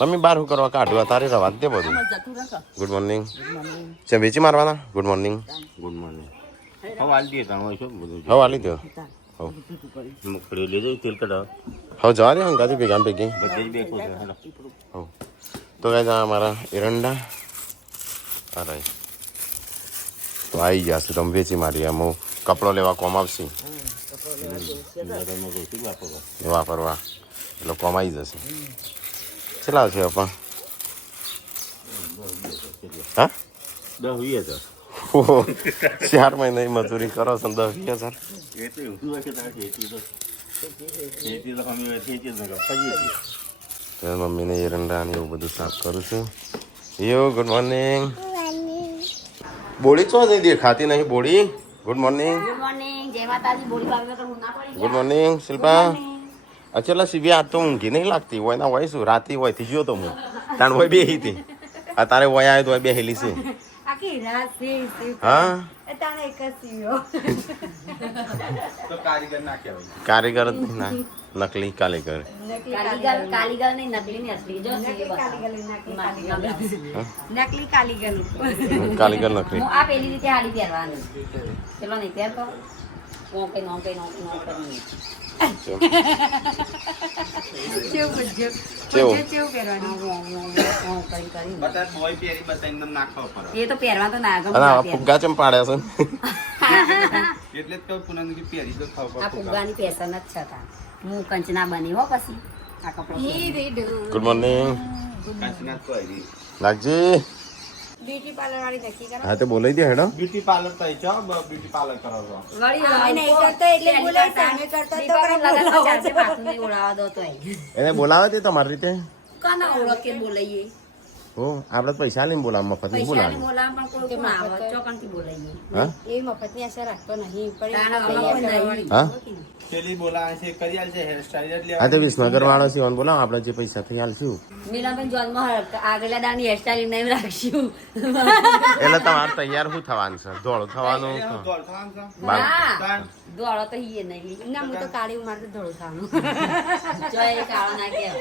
Mummy બહાર શું કરવા કાઢવા તારે રવા દે બધું. Good morning. છે વેચી મારવાના. Good morning. Good morning. હવે હાલી દે તાણ હોય શું બધું. હવે હાલી દો. હવે મગફળી લઈ જઈ તેલ કઢાવ. હવે જવા દે હંગાથી ભેગા ભેગી બધી બેકો છે. હવે તો ગાઈસ અમારા એરંડા અરે તો આવી ગયા છે. તમે વેચી મારી એમ કપડો લેવા કોમ આવશે વાપરવા એટલે કોમ આવી જશે. કેટલા છે પણ હા 10-20 હજાર 4 મહિના મજૂરી કરો છો 10-20 હજાર. મમ્મીને એરંડા ને એવું બધું સાફ કરું છું. યો ગુડ મોર્નિંગ. બોડી તો નહીં દેખાતી નહીં body. Good morning. Good morning Shilpa. અચલા સીવી આ તો ઊંઘી નહીં લાગતી હોય ના હોય શું રાતી હોય થી ગયો તો હું તાણ હોય બેહી હતી આ તારે હોય આવ્યો તો હોય બેહેલી છે. હા કારીગર જ નહીં ના નકલી કારીગર. કારીગર નકલી. આ પેલી રીતે હાડી પહેરવાની ચલો નહીં પહેરતો એ તો પહેરવા તો ના ફુગ્ગા ચમ પાડ્યા છે એટલે આ ફુગ્ગાની પેશન જ છે હું કંચના બની હો પછી આ કપડો. ગુડ મોર્નિંગ લાગજી. બ્યુટી પાર્લર વાળી નક્કી કરો. હા તો બોલાઈ દે હેડો. બ્યુટી પાર્લર તો છે બ્યુટી પાર્લર કરો છો વળી નહીં કરતો એટલે બોલાય સામે કરતો તો લગન ચાલશે પાછું નહીં ઓળાવા દો તોય એને બોલાવે તે તમારી રીતે કાના ઓળખે બોલાઈએ હો આપણે પૈસા લઈને બોલાવ મફત નહીં પૈસાની બોલાવે. બોલાવા પણ કોઈ કોણ આવે ચોકનથી બોલાઈએ હા એ મફતની આશા રાખતો નહીં હા પેલી બોલાવે છે કરી આલ છે હેર સ્ટાઈલ હા તો વિસનગર વાળો છે ઓન બોલાવો આપણે જે પૈસા થઈ હાલશું મિલાબેન જન્મ આગલા દાની હેરસ્ટાઈલ નહીં રાખશું એટલે તમારે તૈયાર શું થવાનું છે ધોળું થવાનું દોડો તો હીએ નહીં ના હું તો કાળી ઉંમર તો ધોળું ખાવાનું જો એ કાળો ના કેવ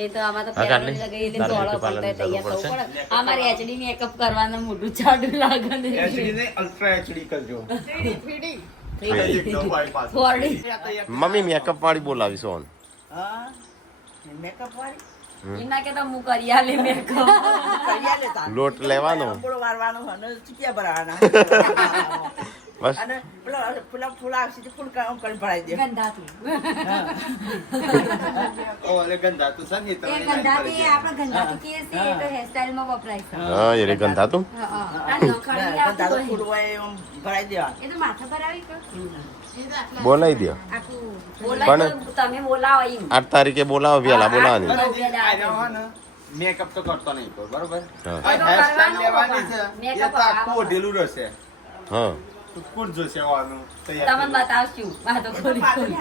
એ તો આમાં તો હા, કાઢ લે. લગાવી એટલે તારે દોડો beauty પડતા parlour તૈયાર જવું થવું પડે અમારે એચડી મેકઅપ કરવાનું મોટું ચાડું લાગે ને એચડી ને અલ્ટ્રા એચડી કરજો ફોરડી મમ્મી મેકઅપ વાળી બોલાવી સોન એના કે તો હું કરી આલે મેકઅપ લોટ લેવાનો બસ ગંધાતું ઓલે ગંદા તો સન એ ગંધાતી આપણે ગંધાતું કહીએ છીએ એ તો હેરસ્ટાઈલમાં વપરાય છે હા એ રે ગંધા તું આ નોખડી આવતું હોય. એ તો માથા પર આવી કે બોલાવી દો આખું બોલાય તો તમે બોલાવો એમ 8 તારીખે બોલાવો વેલા બોલાવાની મેકઅપ તો કરતો નહીં કોઈ બરોબર હા. હેર સ્ટાઈલ લેવાની છે એ Makeup તો આખું ઓઢેલું રહેશે હા તો કોણ જોશે આવવાનું તમને તૈયાર બતાવશું આ તો ખોલી ખોલી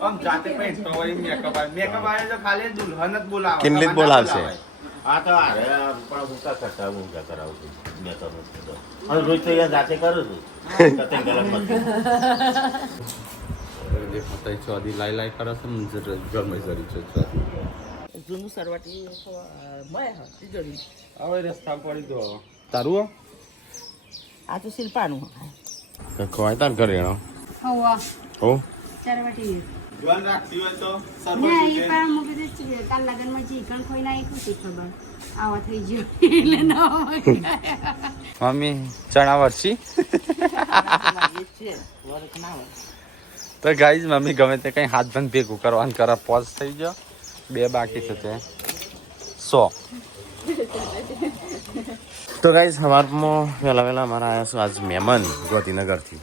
આમ જાતે પહેરતો હોય મેકઅપ આવે તો ખાલી દુલ્હન જ બોલાવે કિનલી જ બોલાવશે. આ તો અરે પણ હું કા કરતા હું કા કરાવું છું મેં તો નથી તો અને રોજ તો યાર જાતે કરું છું કતે ગલત મત જે ફતાઈ ચોદી લાઈ લાઈ કરે છે ને ગમે જરી છે ચોદી જૂનું સરવટી મળે તિજોરી હવે રસ્તા પડી દો તારું આ તો શિલ્પાનું ખવાય તાર ઘરે એનો હવા હો ચરવટી ધ્યાન રાખતી હોય તો ના એ પણ મૂકી દે છે કાલ લગનમાં ચીકણ ખોઈ ના એક હતી ખબર આવા થઈ ગયો એટલે ના મમ્મી ચણા વરસી તો ગાઈઝ મમ્મી ગમે તે કઈ હાથ બંધ ભેગું કરવાનું કરે પોઝ થઈ ગયો 2 બાકી છે તે 100 તો ગાઈસ સવારમાં વહેલા વહેલા અમારા આવ્યા છું આજ મહેમાન ગોધીનગરથી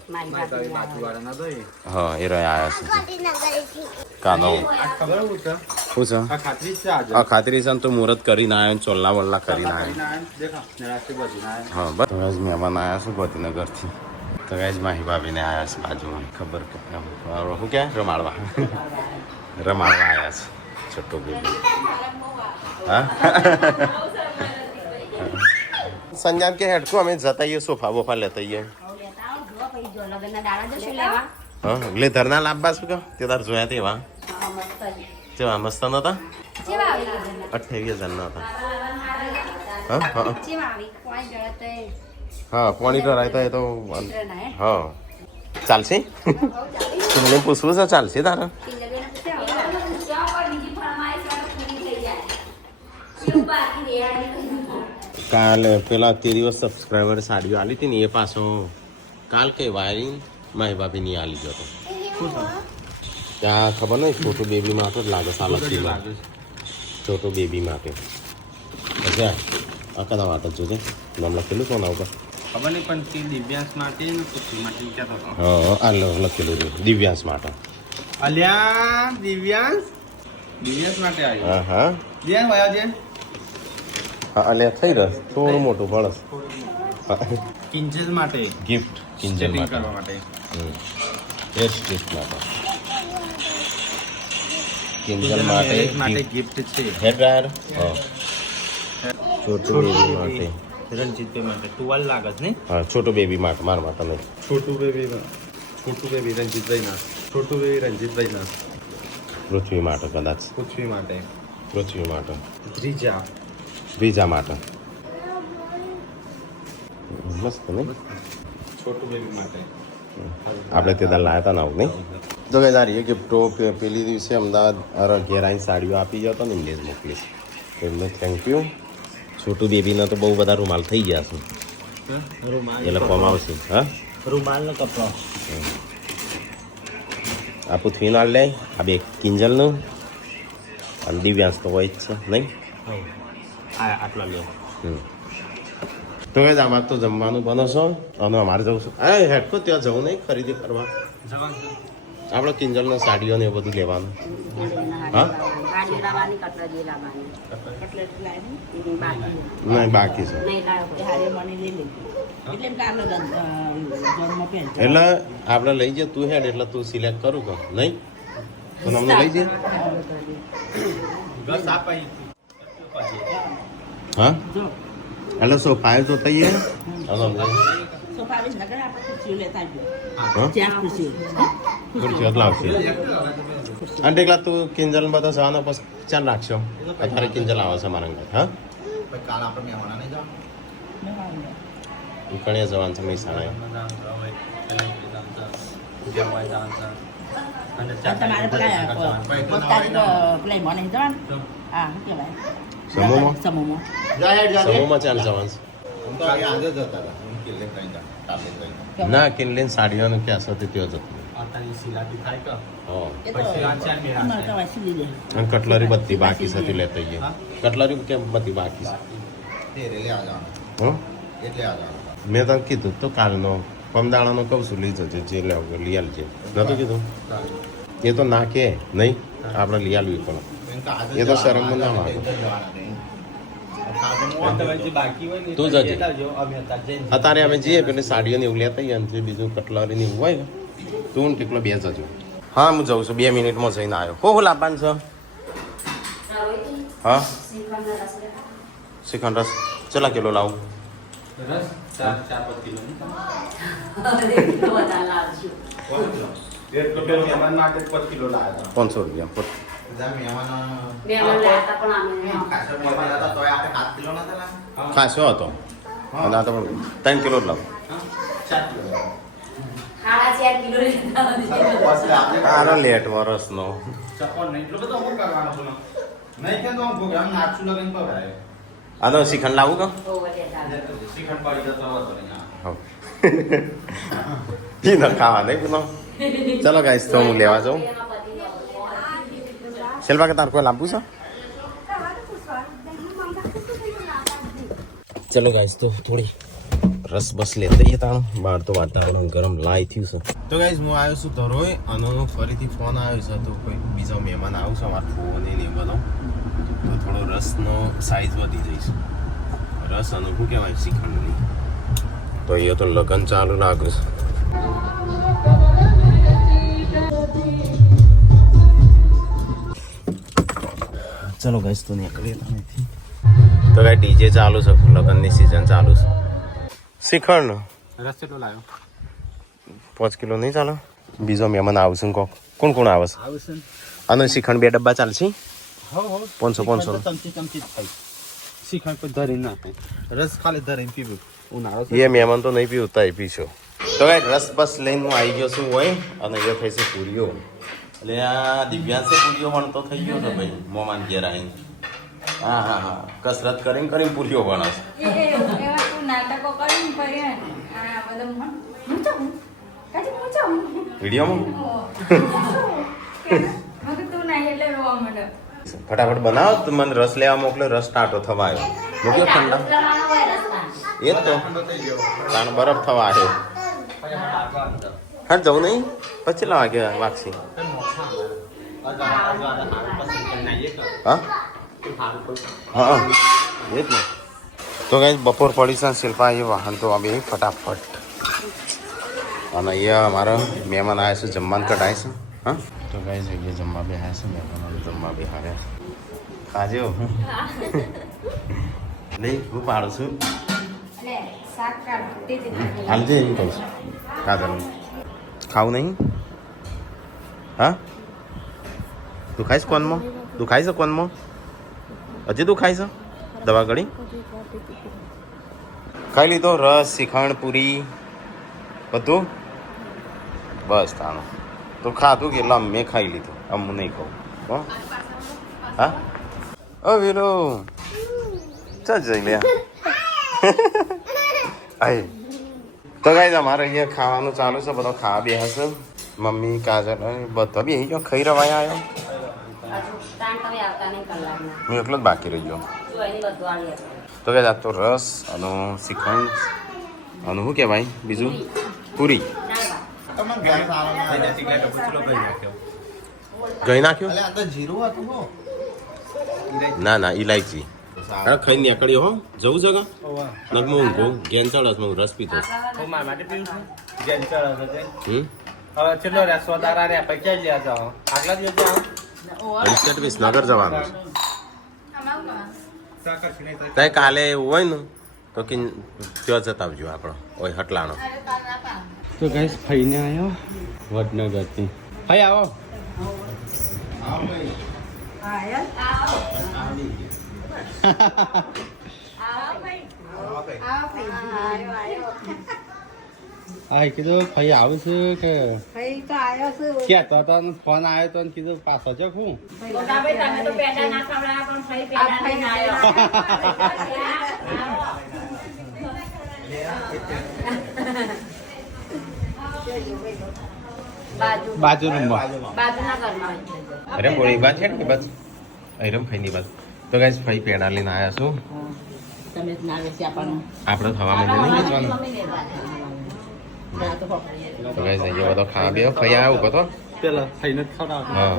હા એ રહ્યા આવ્યા છે કાનો ખબર હું છે શું છે આ ખાતરી છે આજે આ ખાતરી છે ને તો મુહૂર્ત કરીને આવ્યો ચોલ્લા વલ્લા કરીને આવ્યો દેખો નરાસી બધી ના હા બસ તો ગાઈસ મહેમાન આવ્યા છે ગોધીનગરથી તો ગાઈસ માહી ભાભીને આવ્યા છે બાજુમાં ખબર શું કે રમાડવા રમાડવા આવ્યા છે છોટો બેબી હા સંજાન કે હેડકો અમે જતા આવીએ સોફા બોફા લેતા આવીએ લગનના દાડા જશું લેવા હા લેધરના લાંબા શું કે તે તાર જોયા તેવા તેવા મસ્ત નતા કેવા આવેલા 28,000 ના હતા હા હા કેવા આવી કોઈ જળતે હા પાણી તો રાયતા એ તો ના હે હા ચાલશે તમને પૂછવું છે ચાલશે તારા કિંજલબેન પૂછ્યા કાલ પેલા તે દિવસ સબસ્ક્રાઈબર સાડીઓ આલી હતી ને એ પાછો કાલ કે વાયરિંગ મારી ભાભીની આલી ગયો હતો ત્યાં ખબર નહીં છોટું બેબી માટે જ લાગે સાલા કિલો છોટું બેબી માટે અચ્છા આ કદા વાત જ જોજે નામ લખેલું કોના ઉપર ખબર નહીં પણ તે દિવ્યાંશ માટે ને પૃથ્વી માટે કહેતો હતો હા આ લખેલું છે દિવ્યાંશ માટે અલ્યા દિવ્યાંશ દિવ્યાંશ માટે આવ્યો હા હા જ્યાં વયા છે હા અલ્યા થઈ રહ્યો થોડું મોટું બળસ કિંજલ માટે ગિફ્ટ કિંજલ સેટિંગ માટે કરવા માટે હેર સ્ટ્રીટ માટે કિંજલ માટે માટે ગિફ્ટ છે હેર ડ્રાયર હા છોટું બેબી માટે રણજીતભાઈ માટે ટુવાલ લાગે છે ને હા છોટું બેબી માટે મારા માટે નહીં છોટું બેબી રણજીતભાઈ ના છોટું બેબી રણજીતભાઈ ના પૃથ્વી માટે કદાચ પૃથ્વી માટે પૃથ્વી માટે ત્રીજા બીજા માટે મસ્ત નહીં છોટું બેબી માટે આપણે તે દાલ લાયા હતા ને આવું નહીં તો કે તારી એ ગિફ્ટો પેલી દિવસે અમદાવાદ ઘેર આવીને સાડીઓ આપી જાવ તો ને એમને જ મોકલીશ એમને થેન્ક યુ છોટું બેબીના તો બહુ બધા રૂમાલ થઈ ગયા છે એ લખવામાં આવશે હા રૂમાલનો કપડો આ પૃથ્વીનો હાલ લે આ બે કિંજલનું અને દિવ્યાંશ તો હોય જ છે નહીં આટલા લે તો કે આમાં તો જમવાનું બનશો અને અમારે જવું છું હા હેડકો ત્યાં જવું નહીં ખરીદી કરવા આપણે કિંજલનો સાડીઓ ને એ બધું લેવાનું હા નહીં બાકી છે હારે મને લઈ લીધું એટલે એમ કાલે જન્મ પેન એટલે આપણે લઈ જઈએ તું હેડ એટલે તું સિલેક્ટ કરું કે નહીં તો અમને લઈ જઈએ બસ આપાઈ હા એટલે શું ફાઈવ તો તૈયાર અને અમને સોફા લઈને નગર આપણે ખુરશીઓ લેતા આવજો હા ત્યાં ખુરશીઓ ખુરશીઓ જ લાવશે અને એકલા તું કિંજલ બધા જવાનો પછી ચાલ રાખશો અત્યારે કિંજલ આવે છે મારા ઘરે હા કાલ આપણે મહેમાન નહીં જાવ કણે જવાનું છે મહેસાણા તમારે પેલા પોતાની પેલા મને જવાનું હા શું કહેવાય સમૂહમાં સમૂહમાં સમૂહમાં ચાલ જવાનું છે ના કિનલીન સાડીઓનું ક્યાં સુધી ત્યાં જતું હા એ તો અમારે તો વાંચી લીધે અને કટલરી બધી બાકી છે તે લેતા જઈએ કટલરી કેમ બધી બાકી છે હં મેં તને કીધું તો કાલનો પમદાણાનો કહું છું લઈ જજે જે લેવું લઈ આવજે નતું કીધું એ તો ના કે નહીં આપણે લઈ આવવી પણ એ તો શરમમાં ના માગે તું જજે અત્યારે અમે જઈએ પેલી સાડીઓને એવું લેતા જઈએ અને જે બીજું કટલરીને એવું હોય તું કેટલો બે જજો હા હું જાઉં છું 2 મિનિટમાં જઈને આવ્યો હું લાવવાનું છે હા શ્રીખંડ રસ ચલા કિલો લાવું રસ 4-5 કિલો મહેમાન માટે 5 કિલો લાવ્યા 500 રૂપિયા ખાસો હતો અને આ તો 3 કિલો જ લાવું આનો લેટમાં રસનો આનો શ્રીખંડ લાવું કા ઈ ન ખાવા નહીં પેલો ચલો ગાઈસ તો હું લેવા જાઉં શેલવા કે તાર કોઈ લાંબુ છે ચલો ગાઈસ તો થોડી રસ બસ લેતા જઈએ તાણ બહાર તો વાતાવરણ ગરમ લાઈ થયું છે તો ગાઈસ હું આવ્યો છું ધરોઈ અને ફરીથી ફોન આવ્યો છે તો કોઈ બીજો મહેમાન આવ્યો છે અમારા ફોન એ નહીં બધો તો થોડો રસનો સાઈઝ વધી જઈશ રસ અને શું કહેવાય શ્રીખંડની તો અહીંયા તો લગન ચાલુ લાગે છે ચલો ગાઈસ તો નીકળીએ તો ગાઈ ડીજે ચાલુ છે લગનની સિઝન ચાલુ છે શ્રીખંડ રસ કેટલો લાવ્યો 5 કિલો નહીં ચાલો બીજો મહેમાન આવશે કોક કોણ કોણ આવશે અને શ્રીખંડ 2 ડબ્બા ચાલશે હો 500 ચમચી ચમચી જ ખાઈ શ્રીખંડ પર ધરી નાખે રસ ખાલી ધરીને પીવું ઉનાળો એ મહેમાન તો નહીં પીવું તાય પીશો તો કઈ રસ બસ લઈને હું આવી ગયો છું હોય અને એ થઈ છે પૂરીઓ એટલે આ દિવ્યાંશે પૂરીઓ વણતો થઈ ગયો છે ભાઈ મોમાન ઘેર આવીને હા કસરત કરીને પૂરીઓ વણે છે એવા તું નાટકો કરીને ફરી આ બધા વિડીયોમાં તું નહીં એટલે રોવા માંડે ફટાફટ બનાવો તો મને રસ લેવા મોકલો રસ ટાટો થવા આવ્યો મૂક્યો ઠંડા એ જ તો તાણ બરફ થવા આવ્યો હા જવું નહીં પછી કેટલા વાગે વાગશી હા હા એ જ ને તો કઈ બપોર પડી છે શિલ્પા એ વાહન તો આ બે ફટાફટ અને અહીંયા અમારા મહેમાન આવ્યા છે જમવાનું કઢાય છે હા તો કઈ જગ્યાએ જમવા બેહ્યા છે મહેમાનો જમવા બેહાડ્યા ખાજો નહીં હું પાડું છું હાલ દે એમ કહું છું ખાધા ખાવું નહીં હા તું ખાઈશ કોનમાં તું ખાઈ છે કોનમાં હજી તું ખાઈ છે દવા ગળી ખાઈ લીધો રસ શ્રીખંડ પૂરી બધું બસ તાનું તો ખાધું કે એટલે મેં ખાઈ લીધું આમ હું નહીં ખાઉં હો હા ઓ વેલો ચાલ જઈ લે આય તો ગાઈઝ અમારે અહીંયા ખાવાનું ચાલુ છે બધો ખાવા બે હશે મમ્મી કાજલ બધો બી અહીં ખાઈ રવાયા આવ્યો હું એકલો જ બાકી રહી ગયો તો ગાઈઝ આ તો રસ અને શ્રીખંડ અને શું કહેવાય બીજું પૂરી ગઈ નાખ્યો ના ઇલાયચી અરે ખાઈ નીકળ્યો હો જવું જગા નગમો ઊંઘો ગેન ચડસ હું રસ પીતો વિસનગર જવાનું છે કાલે એવું હોય ને તો કે ત્યાં જતા આવજો આપણો ઓય હટલાનો તો ગાઈસ ફઈને આવ્યો વડનગરથી ભાઈ આવો હા કીધું ભાઈ આવું છું કે ક્યાં તો ફોન આવ્યો તો કીધું પાછો છે હું બાજુ રૂમમાં અરે બોલી બાત છે ને બસ અરમ ફઈની બાત તો ગાઈસ ફઈ પેડા લઈને આવ્યા છું આપણે થવા માંડે નહીં વેચવાનું તો ગાઈસ અહીંયા બધો ખાવા બે ફઈ આવ્યા ઉપર તો પેલા થઈને જ ખરાબ હા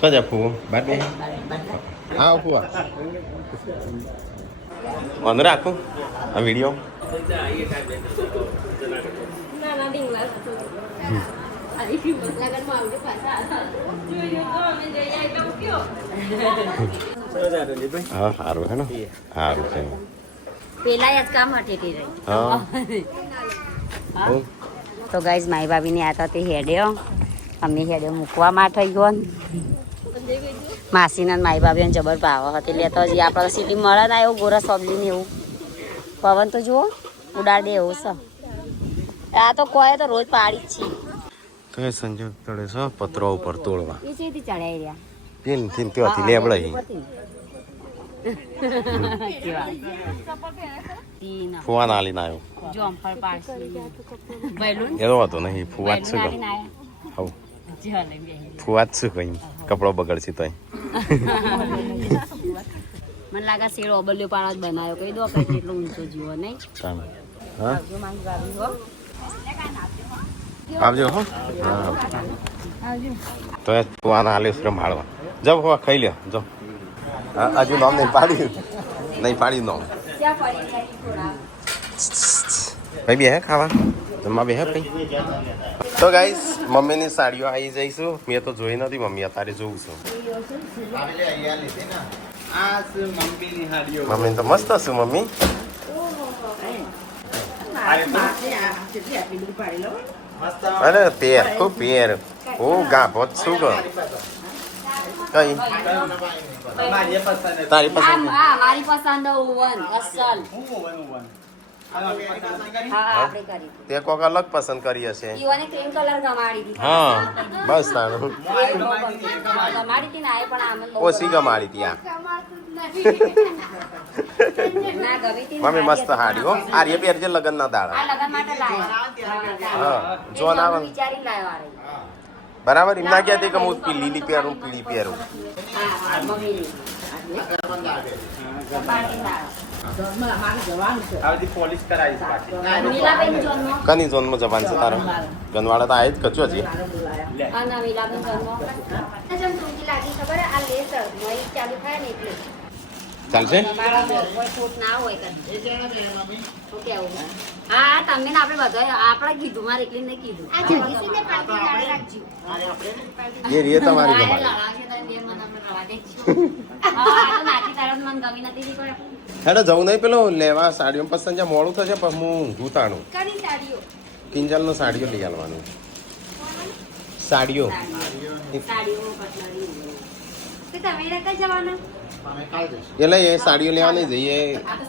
તો જા ફૂ બાદ બે હા ફૂ ઓન રાખો આ વિડીયો હા સારું છે ને સારું છે પેલા જ કામ હટેટી રહી હા તો ગાઈઝ મારી ભાભીને આ તો તે હેડ્યો અમે હેડ્યો મૂકવા માટે ગયો માસીને મારી ભાભીને જબર ભાવ હતી લેતો હજી આપણે સીટી મળે ના એવું ગોરસ પબલીને એવું પવન તો જુઓ ઉડાડે એવું છે આ તો કોઈ તો રોજ પાડી જ છે તો સંજોગ તળે છે પત્રો ઉપર તોડવા એ ચેથી ચડાઈ રહ્યા તીન તીન ત્યાંથી લેબડાઈ ફુવા નાલી ના આવ્યો જોમફળ પાછી બેલુન એનો હતો નહીં ફુવા જ શું કહું હવ ફુવા જ શું કહ્યું કપડો બગડશે તોય મને લાગે શેડો અબલ્યો પાડો જ બનાવ્યો કહી દો આપણે કેટલો ઊંચો જીવો નહીં હા આવજો હો હા તો ફુવા ના હાલે રમાડવા જાવ ફુવા ખાઈ લ્યો જો હજુ નામ નહીં પાડી નામ ભાઈ બે હે ખાવા જમવા બે હે ભાઈ તો ગાઈસ મમ્મીની સાડીઓ આવી જઈશું મેં તો જોઈ નથી મમ્મી અત્યારે જોઉં છું આ છે મમ્મીની હાડીઓ. મમ્મી તો મસ્ત હશે મમ્મી. કેટલી આટલી બધી પાડી લો મસ્ત. અરે પેર ખૂબ પેર. ઓ ગાભો જ શું કર કઈ મારી એ પસંદ છે. તારી પસંદ મારી પસંદ ઓવન અસલ. હા આપણે કરી તે કોક અલગ પસંદ કરી હશે. ઈઓને ક્રીમ કલર ગમાડી દીધી. હા બસ તારું ગમાડી હતી ને આ પણ આમ બહુ ઓછી ગમાડી હતી આ ના ગમી હતી ને મમ્મી મસ્ત હાડી હો. આ રે પેર જે લગન ના આ દાડા. લગન માટે લાયા. હા જો ના આવે. વિચારી લાયો આ રહી. બરાબર એમ ના કહેતી કે હું લીલી પહેરું પીળી પહેરું. હા મમ્મી મારે જવાનું છે આ બધી પોલિશ કરાવીશ બાકી. મીલાબેન જન્મ કની ઝોનમાં જવાનું છે તારે ગનવાડા તો આવી જ કચો હજી. હા ના મીલાબેન જન્મ જેમ ટૂંકી લાગી ખબર આ લેસ મરી ચાલુ થાય ને એટલે ચાલશે કોઈ ખોટ ના હોય કદી. શું કેવું? હા તમને ને આપણે બધા આપણે કીધું મારે એકલી નહીં કીધું. આ જલ્દી ને પાછી દાળ રાખજો એ રે તમારી હા, ગમાડી. લડાશે તો બે મને અમે રવા દઈશું. હા, આ તો નાખી તારા મને ગમી નથી તી પણ હેડો જવું નહીં પેલો લેવા સાડીઓ પસંદ છે મોડું થશે પણ હું ઊંઘું તાણું. કરી સાડીઓ કિંજલનો સાડીઓ લઈ આવવાનું. સાડીઓ સાડીઓ કટલરી તો તમે રકા જવાના એટલે એ સાડીઓ લેવા નહીં જઈએ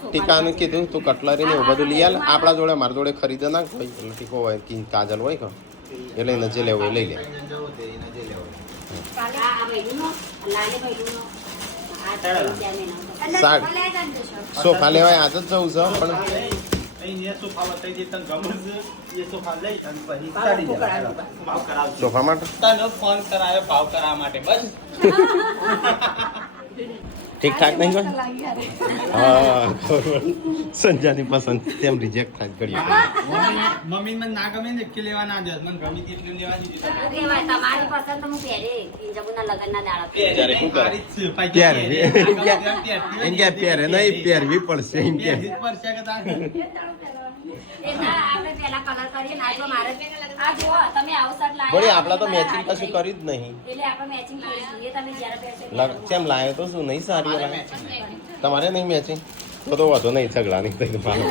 ટીકાનું કીધું તું કટલરી ને એવું બધું લઈ આલ. આપણા જોડે મારા જોડે ખરીદે ના કોઈ એટલે ટીકો હોય કે કાજલ હોય કે એટલે એને જે લેવું એ લઈ લે. આ ભાઈનો લાલે ભાઈનો આ ત્રણ મહિના સાડી લે જાન જશો સોફા લેવાય આજ જ જવું છે પણ અહીં એ સોફા બતાવી દે તને ગમે છે એ સોફા લઈ અને પછી સાડી જવાનું. ભાવ કરાવજો. સોફા માટે તને ફોન કરાયો ભાવ કરાવવા માટે બસ. ઠીક ઠાક નહીં હોય હા સંજાની પસંદ તેમ રિજેક્ટ થાય કરીએ. મમ્મી મને ના ગમે ને કે લેવા ના દે મને ગમી તેટલું લેવા દીધી. કહેવાય તમારી પસંદ તો હું પહેરે જબુના લગનના દાડા ત્યારે શું કરે? મારી જ છે. પછી ત્યારે પહેરે. એમ કે પહેરે નહીં પહેરવી પડશે એમ કે પહેરવી જ પડશે કે તારે. એ ના આપણે પહેલા કલર કરીએ ને આ જો મારે આ જુઓ તમે આવો શર્ટ લાયા વળી આપણા તો મેચિંગ કશું કર્યું જ નહીં. એટલે આપણે મેચિંગ કરીશું એ તમે જ્યારે પહેરશો કેમ લાયો તો શું નહીં સારી લાયો તમારે નહીં મેચિંગ તો વાંધો નહીં ઝઘડા નહીં થઈ મારો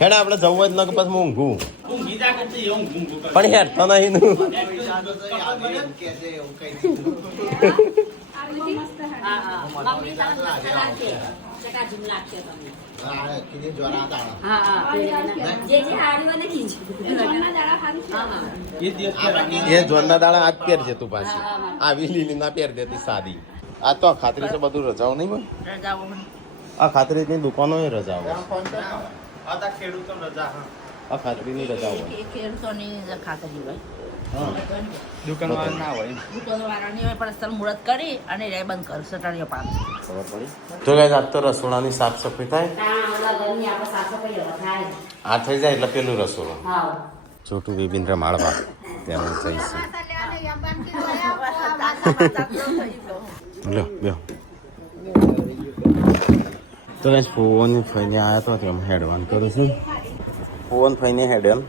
હેડ આપણે જવું હોય જ ન કે પછી હું ઊંઘું ઊંઘી જા કરતી એવું ઊંઘું કર. પણ હેડ તો નહીં નું હા હા મમ્મી તરફ મસ્ત લાગશે ચકાચૂમ લાગશે તમને હા હા જે જે હાડીઓને કીધું લગનના દાડા હારી છે હા હા એ દિવસ પહેરવાની. એ જોનના દાડા આજ પહેરજે તું પાછી આવી લીલી ના પહેર દેતી સાદી આ તો ખાતરી છે બધું રજાઓ નહીં હોય આ ખાતરીની દુકાનો એ રજાઓ આ તા ખેડૂતો રજા હા. આ ખાતરીની રજાઓ હોય ખેડૂતોની ખાતરી હોય દુકાનવાળા ના હોય. દુકાનવાળાની હોય પણ સ્થળ મુહૂર્ત કરી અને રે બંધ કર સટાણીઓ પાક ખબર પડી તો ગાઈસ આજ તો રસોડાની સાફ સફાઈ થાય લગનની આપણે સાફ સફાઈ હવે થાય આ થઈ જાય એટલે પેલું રસોડું હા છોટું બિબિન્દ્ર માળવા ત્યાં જઈશું લ્યો બેહો તો ગાઈસ ફોન ફઈને આવ્યા તો તેમ હેડવાન કરું છું ફોન ફઈને હેડન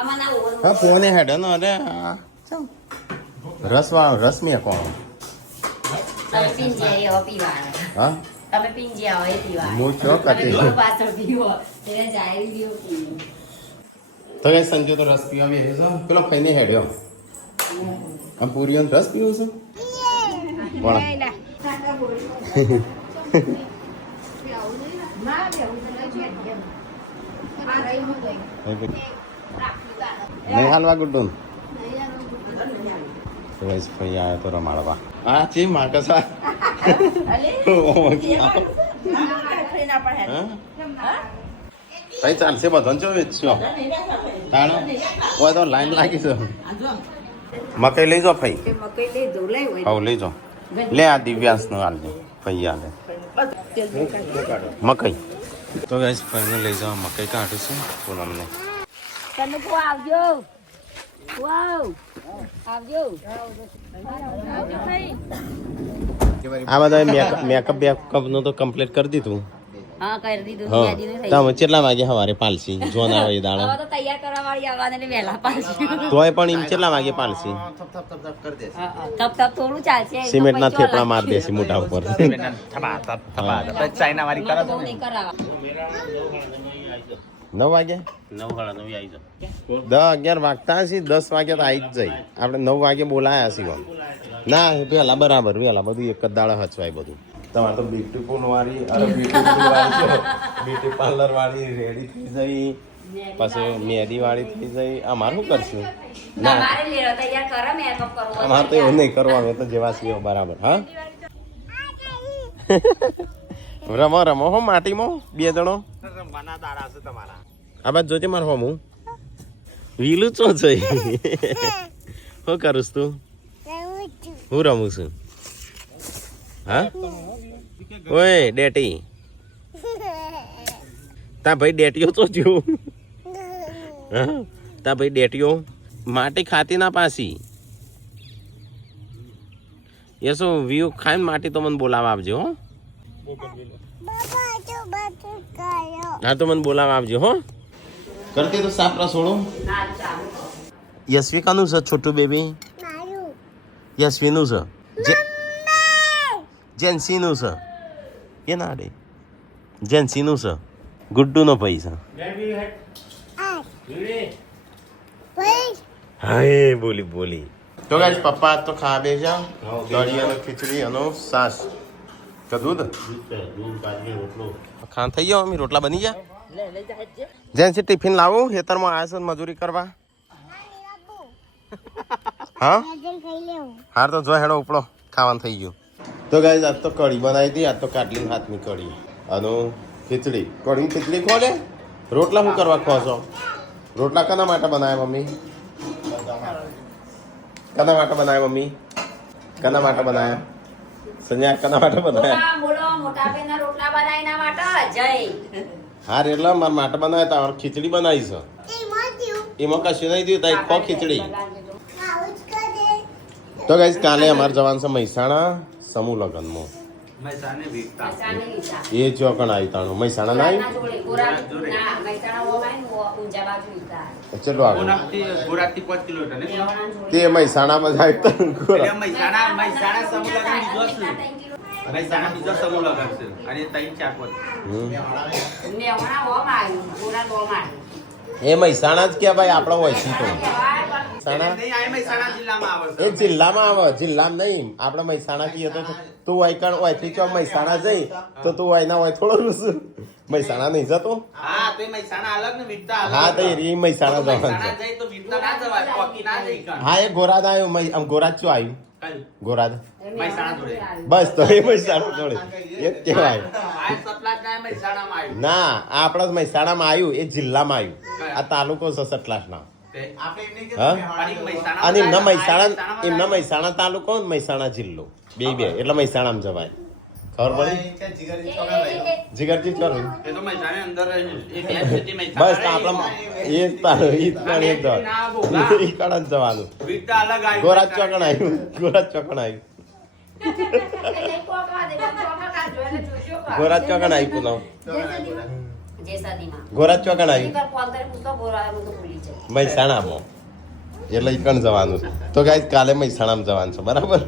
અમાના ઓવન હા ફોને હેડન અરે આ રસ વાળો રસ મેં કોણ તમે પીંજે આવો પીવાના હા તમે પીંજે આવો એ પીવાના હું ચો કતી તમે પાછળ પીવો તેને જાય પીવો પીવો તો ગાઈસ સંજો તો રસ પીવા બેસે છે પેલો ફઈને હેડ્યો આમ પૂરીઓ રસ પીવો છે કોણ નહીં હાલવા ગુડ્ડું તો ગાઈસ ફઈ આવ્યો તો રમાડવા હા ચી માકસ આ ભાઈ ચાલશે બધો ચો વેચશો તાણો ઓય તો લાઈન લાગી છે મકઈ લઈ જાઓ ફઈ મકઈ લઈ દો લઈ હોય આવ લઈ જાઓ લે આ દિવ્યાંશ નો હાલ દે ફઈ આલે મકઈ તો ગાઈસ ફઈને લઈ જાઓ મકઈ કાઢું છું પૂનમને તને કો આવજો વાવ આવજો આ બધા મેકઅપ બેકઅપ નું તો કમ્પ્લીટ કરી દીધું હા કરી દીધું હા યાદીને થઈ તમે કેટલા વાગે સવારે પાલસી જોન આવે એ દાડો હવે તો તૈયાર કરવા વાળી આવવાને એટલે વહેલા પાછું તોય પણ એમ કેટલા વાગે પાલસી તપ થોડું ચાલશે સિમેન્ટના થેપલા માર દેસી મોઢા ઉપર ચાઇના વાળી કરો બહુ નહીં કરાવવા 9 વાગે 9:30 આવી જાય 10-11 વાગતા હશે 10 વાગે તો આવી જ જાય આપણે 9 વાગે બોલાયા છીએ ના પેલા બરાબર પેલા બધું એક જ દાડા હચવાય બધું તમારે તો બ્યુટી પૂલ વાળી બ્યુટી પાર્લર વાળી રેડી થઈ જઈ પછી મેદી વાળી થઈ જઈ અમારે શું કરશું ના મારે લેરો તૈયાર કરો મેકઅપ કરવો અમારે તો એવું નહીં કરવાનું તો જેવા છીએ બરાબર હા રમો રમો હો માટીમાં 2 જણો રમવાના દાડા છે તમારા આ બાદ જોજે માર હોમું વીલું ચો છે શું કરું તું હું રમું છું હા ઓય ડેટી તા ભાઈ ડેટીઓ તો જો હા તા ભાઈ ડેટીઓ માટી ખાતી ના પાસી એ શું વ્યૂ ખાઈને માટી તો મને બોલાવા આવજો હો હા તો મને બોલાવા આવજો હો કરતી તો સાપરા છોડો યશવી કાનું છે છોટું બેબી યશવીનું છે જેન્સીનું છે કે ના ડે જેન્સીનું છે ગુડ્ડુનો ભાઈ છે હા એ બોલી તો ગાઈસ પપ્પા તો ખા બે છે દળી અને ખીચડી અને સાસ કે દૂધ ખાન થઈ ગયો અમે રોટલા બની ગયા જેન્સી ટિફિન લાવું ખેતરમાં આવ્યા છે મજૂરી કરવા હા હાર તો જો હેડો ઉપડો ખાવાનું થઈ ગયું તો ગાઈસ આજ તો કઢી બનાવી હતી આજ તો કાટલી હાથની કઢી અને ખીચડી કઢી ખીચડી ખો લે રોટલા શું કરવા ખો છો રોટલા કના માટે બનાવ્યા મમ્મી કના માટે બનાવ્યા મમ્મી કના માટે બનાવ્યા સંજય કના માટે બનાવ્યા બોલો મોટા બેના રોટલા બનાવીના માટે જય હા એટલે મારા માટે બનાવ્યા તા ખીચડી બનાવી છે એમાં કશું નહીં થયું તા ખો ખીચડી તો ગાઈસ કાલે અમારે જવાનું છે મહેસાણા સમૂહ લગ્નમાં એ ચોકણ આવી તાણું મહેસાણા ના આવ્યું ચલો આગળ ગોરાથી 5 કિલોમીટર તે મહેસાણામાં જાય તો મહેસાણા સમૂહ લગન બીજો છે મહેસાણા બીજો સમૂહ લગન છે અને 3-4 એ મહેસાણા જ કે ભાઈ આપણો હોય છે તો મહેસાણા જિલ્લામાં આવે એ જિલ્લામાં આવે જિલ્લામાં નહીં આપણે મહેસાણા કહીએ તો તું હોય હોયથી ચોક મહેસાણા જઈ તો તું હોય ના હોય થોડો રૂસું મહેસાણા નહીં જતો હા તો મહેસાણા અલગ ને વિરતા અલગ હા તો એ મહેસાણા જવાનું છે જઈ તો વિરતા ના જવાય કોકી ના જઈ કણ હા એ ગોરાદ આવ્યું ગોરાદ શું આવ્યું ગોરાદ મહેસાણા જોડે બસ તો એ મહેસાણા જોડે એ જ કહેવાય આ સતલાજ ના મહેસાણામાં આવ્યું ના આ આપણા મહેસાણામાં આવ્યું એ જિલ્લામાં આવ્યું આ તાલુકો છે સતલાસના હા અને એમના મહેસાણા તાલુકો ને મહેસાણા જિલ્લો બે એટલે મહેસાણામાં જવાય ખબર પડી જીગરજી ચોર એ તો મહેસાણા અંદર એક સિટી બસ મહેસાણા આપણા એ પણ એક કણ જવાનું વિરતા અલગ આવ્યું ગોરાજ ચોકણ આવ્યું ગોરાજ ચોકણ આવ્યું ગોરાજ ચોકણ આવ્યું પૂનમ ગોરાજ ચોકણ આવ્યું મહેસાણામાં એટલે કણ જવાનું તો ગાઈસ કાલે મહેસાણામાં જવાનું છે બરાબર